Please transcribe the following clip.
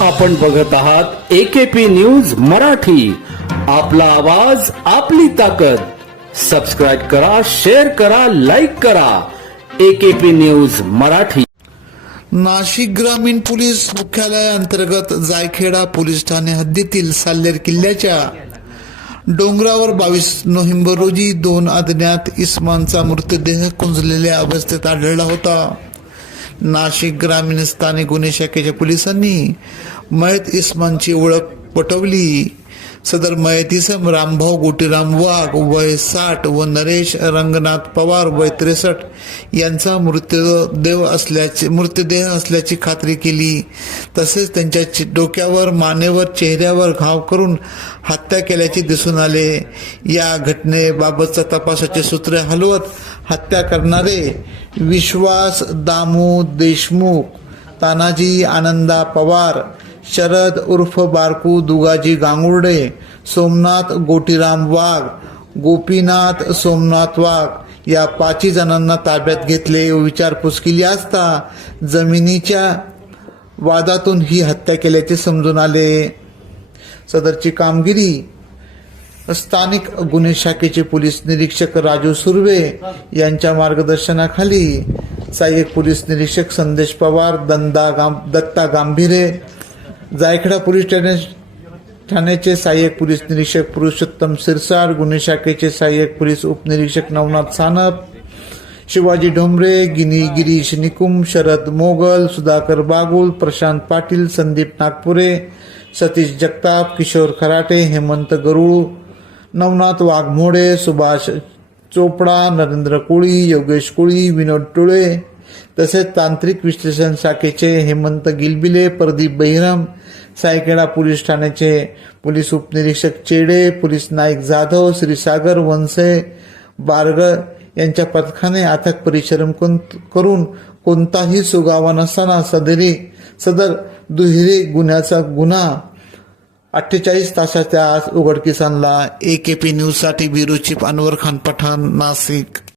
आपण बघत आहात एकेपी न्यूज मराठी. आपला आवाज आपली ताकद. सबस्क्राईब करा शेअर करा लाईक करा. AKP news Marathi. नाशिक ग्रामीण पोलीस मुख्यालयाअंतर्गत जायखेडा पोलीस ठाणे हद्दीतील साल्लेर किल्ल्याच्या डोंगरावर बावीस नोव्हेंबर रोजी दोन अज्ञात इस्मानचा मृतदेह कुंजलेल्या अवस्थेत आढळला होता. नाशिक ग्रामीण स्थानिक गुन्हे शाखेच्या पोलिसांनी मयत इस्मानची ओळख पटवली. सदर मयतीसम रामभाऊ गोटीराम वाघ वय साठ व नरेश रंगनाथ पवार वय त्रेसष्ट यांचा मृतदेह असल्याचे मृतदेह असल्याची खात्री केली. तसेच त्यांच्या चि- डोक्यावर मानेवर चेहऱ्यावर घाव करून हत्या केल्याचे दिसून आले. या घटनेबाबतचा तपासाचे सूत्रे हलवत हत्या करणारे विश्वास दामू देशमुख तानाजी आनंदा पवार शरद उर्फ बारकू दुगाजी गांगुर्डे सोमनाथ गोटीराम वाघ गोपीनाथ सोमनाथ वाघ या पाचही जणांना ताब्यात घेतले. विचारपूस केली असता जमिनीच्या वादातून ही हत्या केल्याचे समजून आले. सदरची कामगिरी स्थानिक गुन्हे शाखेचे पोलीस निरीक्षक राजू सुर्वे यांच्या मार्गदर्शनाखाली सहाय्यक पोलीस निरीक्षक संदेश पवार दंदा गाम दत्ता गांभीरे जायखेडा पोलीस ठाणे ठाण्याचे सहाय्यक पोलीस निरीक्षक पुरुषोत्तम सिरसाड गुन्हे शाखेचे सहाय्यक पोलीस उपनिरीक्षक नवनाथ सानप शिवाजी डोंबरे गिनी गिरीश निकुम शरद मोगल सुधाकर बागुल प्रशांत पाटील संदीप नागपुरे सतीश जगताप किशोर खराटे हेमंत गरुळ नवनाथ वाघमोडे सुभाष चोपडा नरेंद्र कोळी योगेश कोळी विनोद टुळे तसेच तांत्रिक विश्लेषण शाखेचे हेमंत गिलबिले प्रदीप बहिरम सायकेडा पोलीस ठाण्याचे पोलीस उपनिरीक्षक चेडे पोलीस नाईक जाधव श्रीसागर वनसे बारग यांच्या पथकाने अथक परिश्रम करून कोणताही सुगावा नसताना सदरी सदर दुहेरी गुन्ह्याचा गुन्हा अठ्ठेचाळीस तासाच्या आज उघडकीस आणला. ए के पी न्यूजसाठी ब्युरो चीफ अनवर खान पठाण नाशिक.